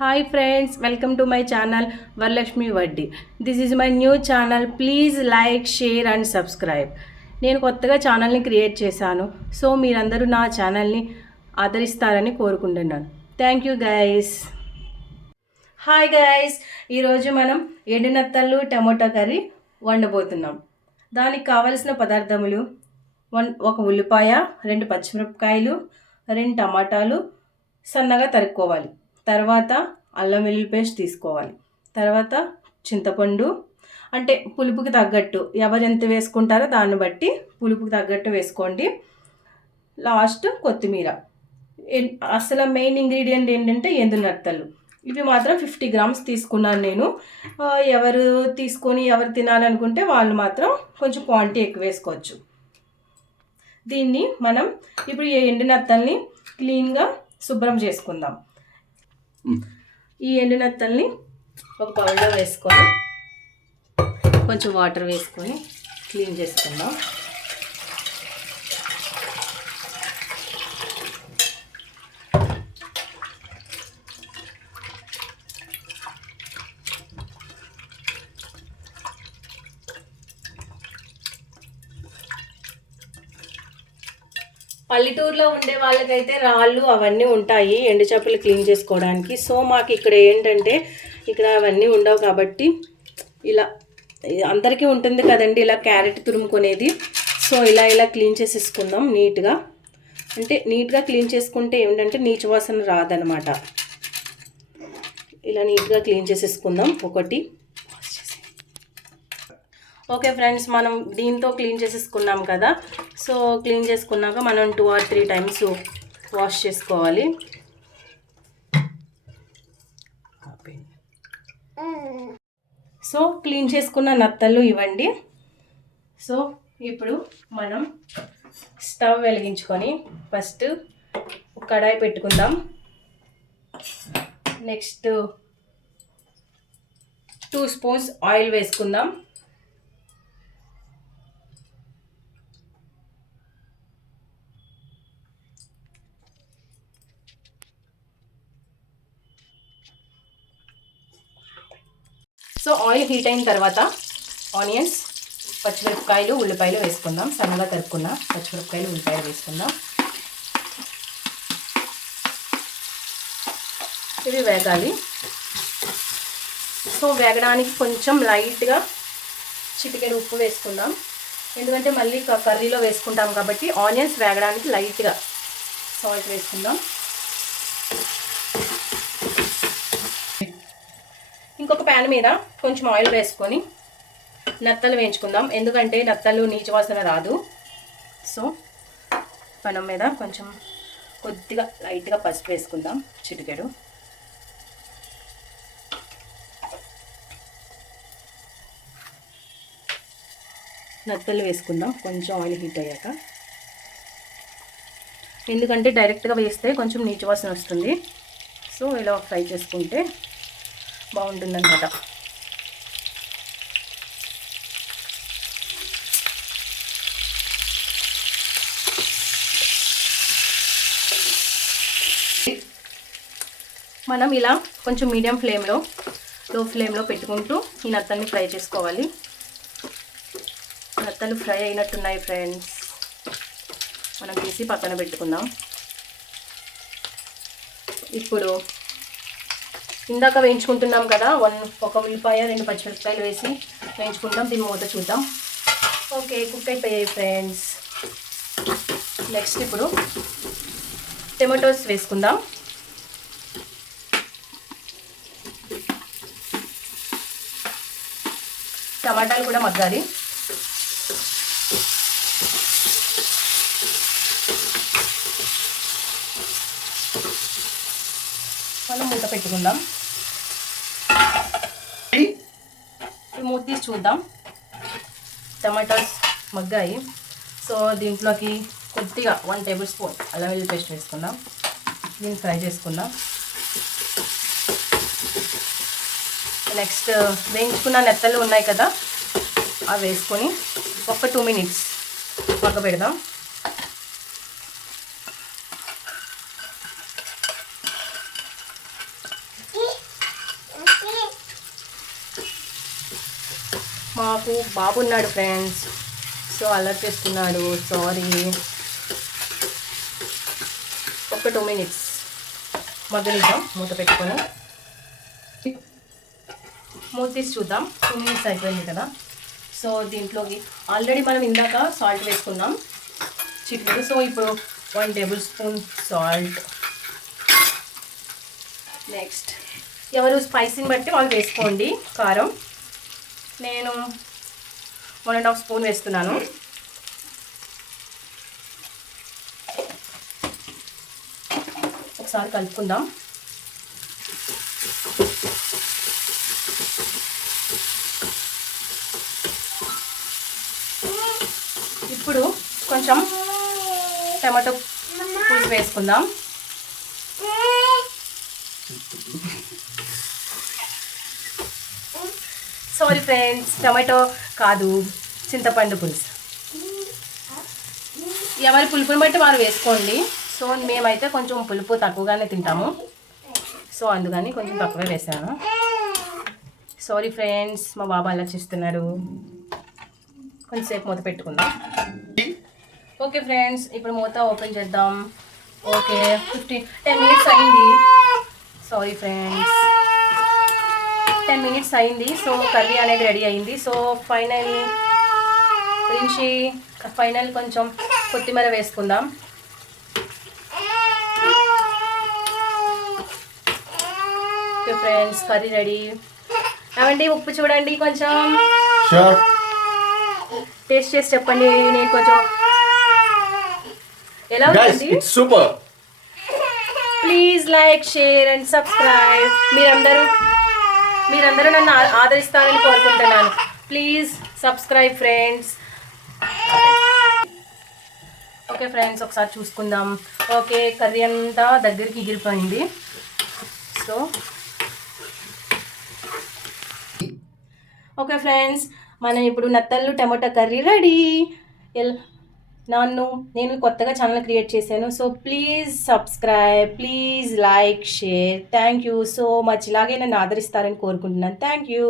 Hi friends, welcome to my channel Varlakshmi Vaddi. This is my new channel. Please like, share and subscribe. నేను కొత్తగా ఛానల్ని create చేశాను. So మీరందరూ నా ఛానల్ని ఆదరిస్తారని కోరుకుంటున్నాను. Thank you guys. Hi guys, ఈరోజు మనం ఎండునత్తళ్ళు టమోటా కర్రీ వండబోతున్నాం. దానికి కావలసిన పదార్థములు ఒక ఉల్లిపాయ, 2 పచ్చిమిరపకాయలు, 2 టమాటాలు సన్నగా తరుక్కోవాలి. తర్వాత అల్లం వెల్లుల్లి పేస్ట్ తీసుకోవాలి. తర్వాత చింతపండు, అంటే పులుపుకి తగ్గట్టు ఎవరు ఎంత వేసుకుంటారో దాన్ని బట్టి పులుపుకి తగ్గట్టు వేసుకోండి. లాస్ట్ కొత్తిమీర. అసలు మెయిన్ ఇంగ్రీడియంట్ ఏంటంటే ఎండునత్తలు. ఇవి మాత్రం 50 గ్రామ్స్ తీసుకున్నాను నేను. ఎవరు తీసుకొని ఎవరు తినాలనుకుంటే వాళ్ళు మాత్రం కొంచెం క్వాంటిటీ ఎక్కువ వేసుకోవచ్చు. దీన్ని మనం ఇప్పుడు ఈ ఎండునత్తల్ని క్లీన్గా శుభ్రం చేసుకుందాం. ఈ ఎండునత్తల్ని ఒక బౌల్లో వేసుకొని కొంచెం వాటర్ వేసుకొని క్లీన్ చేసుకుందాం. పల్లెటూరులో ఉండే వాళ్ళకైతే రాళ్ళు అవన్నీ ఉంటాయి ఎండు చేపలు క్లీన్ చేసుకోవడానికి. సో మాకు ఇక్కడ ఏంటంటే ఇక్కడ అవన్నీ ఉండవు కాబట్టి ఇలా అందరికీ ఉంటుంది కదండి ఇలా క్యారెట్ తురుముకునేది. సో ఇలా క్లీన్ చేసేసుకుందాం నీట్గా. అంటే నీట్గా క్లీన్ చేసుకుంటే ఏంటంటే నీచు వాసన రాదనమాట. ఇలా నీట్గా క్లీన్ చేసేసుకుందాం ఒకటి. ఓకే ఫ్రెండ్స్, మనం దీంతో క్లీన్ చేసేసుకున్నాం కదా. సో క్లీన్ చేసుకున్నాక మనం 2 or 3 టైమ్స్ వాష్ చేసుకోవాలి. సో క్లీన్ చేసుకున్న నత్తలు ఇవ్వండి. సో ఇప్పుడు మనం స్టవ్ వెలిగించుకొని ఫస్ట్ కడాయి పెట్టుకుందాం. నెక్స్ట్ 2 స్పూన్స్ ఆయిల్ వేసుకుందాం. సో ఆయిల్ హీట్ అయిన తర్వాత ఆనియన్స్, పచ్చిమిరపకాయలు, ఉల్లిపాయలు వేసుకుందాం. సన్నగా తరుక్కున్న పచ్చిమిరపకాయలు, ఉల్లిపాయలు వేసుకుందాం. ఇవి వేగాలి. సో వేగడానికి కొంచెం లైట్గా చిటికెడు ఉప్పు వేసుకుందాం. ఎందుకంటే మళ్ళీ కర్రీలో వేసుకుంటాం కాబట్టి ఆనియన్స్ వేగడానికి లైట్గా సాల్ట్ వేసుకుందాం. ఇంకొక ప్యాన్ మీద కొంచెం ఆయిల్ వేసుకొని నత్తలు వేయించుకుందాం. ఎందుకంటే నత్తలు నీచు వాసన రాదు. సో పెనం మీద కొంచెం కొద్దిగా లైట్గా పసుపు వేసుకుందాం, చిటికెడు. నత్తలు వేసుకుందాం కొంచెం ఆయిల్ హీట్ అయ్యాక. ఎందుకంటే డైరెక్ట్గా వేస్తే కొంచెం నీచు వాసన వస్తుంది. సో ఇలా ఫ్రై చేసుకుంటే బాగుంటుందన్నమాట. మనం ఇలా కొంచెం మీడియం ఫ్లేమ్లో, లో ఫ్లేమ్లో పెట్టుకుంటూ ఈ నత్తల్ని ఫ్రై చేసుకోవాలి. నత్తలు ఫ్రై అయినట్టున్నాయి ఫ్రెండ్స్. మనం తీసి పక్కన పెట్టుకుందాం. ఇప్పుడు ఇందాక వేయించుకుంటున్నాం కదా, ఒక ఉల్లిపాయ, 2 పచ్చిమిరపకాయలు వేసి వేయించుకుంటాం. దీని మూత చూద్దాం. ఓకే, కుక్ అయిపోయాయి ఫ్రెండ్స్. నెక్స్ట్ ఇప్పుడు టమాటోస్ వేసుకుందాం. టమాటాలు కూడా మగ్గాలి. మనం మూత పెట్టుకుందాం. మూత తీసి చూద్దాం. టమాటాస్ మగ్గాయి. సో దీంట్లోకి కొద్దిగా 1 టేబుల్ స్పూన్ అల్లం వెల్లుల్లి పేస్ట్ వేసుకుందాం. దీన్ని ఫ్రై చేసుకుందాం. నెక్స్ట్ వేయించుకున్న నెత్తలు ఉన్నాయి కదా, అవి వేసుకొని ఒక 2 minutes మగ్గబెడదాం. మాకు బాబు ఉన్నాడు ఫ్రెండ్స్, సో అలర్ట్ చేస్తున్నాడు. సారీ. ఒక 2 minutes మగ్గనిద్దాం మూత పెట్టుకొని. మూత తీసి చూద్దాం. 2 minutes అయిపోయింది కదా. సో దీంట్లోకి ఆల్రెడీ మనం ఇందాక సాల్ట్ వేసుకున్నాం చికెన్. సో ఇప్పుడు 1 tablespoon సాల్ట్. నెక్స్ట్ ఎవరు స్పైసీని బట్టి వాళ్ళు వేసుకోండి కారం. నేను 1.5 స్పూన్ వేస్తున్నాను. ఒకసారి కలుపుకుందాం. ఇప్పుడు కొంచెం టమాటో పులుసు వేసుకుందాం. సారీ ఫ్రెండ్స్, టమాటో కాదు, చింతపండు పులుసు. ఎవరి పులుపుని బట్టి వారు వేసుకోండి. సో మేమైతే కొంచెం పులుపు తక్కువగానే తింటాము, సో అందుకని కొంచెం తక్కువే వేసాను. సారీ ఫ్రెండ్స్, మా బాబు అలా చేస్తున్నాడు. కొంచెంసేపు మూత పెట్టుకుందాం. ఓకే ఫ్రెండ్స్, ఇప్పుడు మూత ఓపెన్ చేద్దాం. ఓకే 10 minutes అయింది. సారీ ఫ్రెండ్స్, 10 minutes అయింది. సో కర్రీ అనేది రెడీ అయింది. సో ఫైనల్ కొంచెం కొత్తిమీర వేసుకుందాం. Okay friends, curry ready. ఏమండి ఉప్పు చూడండి కొంచెం, టేస్ట్ చేసి చెప్పండి. నేను కొంచెం ఎలా ఉంది? Super. Please like, share and subscribe. మీరందరూ నన్ను ఆదరిస్తారని కోరుకుంటున్నాను. Please subscribe friends. Okay friends, ఒకసారి చూసుకుందాం. ఓకే, కర్రీ అంతా దగ్గరికి ఎగిరిపోయింది. సో ఓకే ఫ్రెండ్స్, మనం ఇప్పుడు నత్తళ్ళు టమాటా కర్రీ రెడీ. నేను కొత్తగా ఛానల్ క్రియేట్ చేశాను. So please subscribe, please like, share. Thank you so much. ఇలాగే నన్ను ఆదరిస్తారని కోరుకుంటున్నాను. Thank you.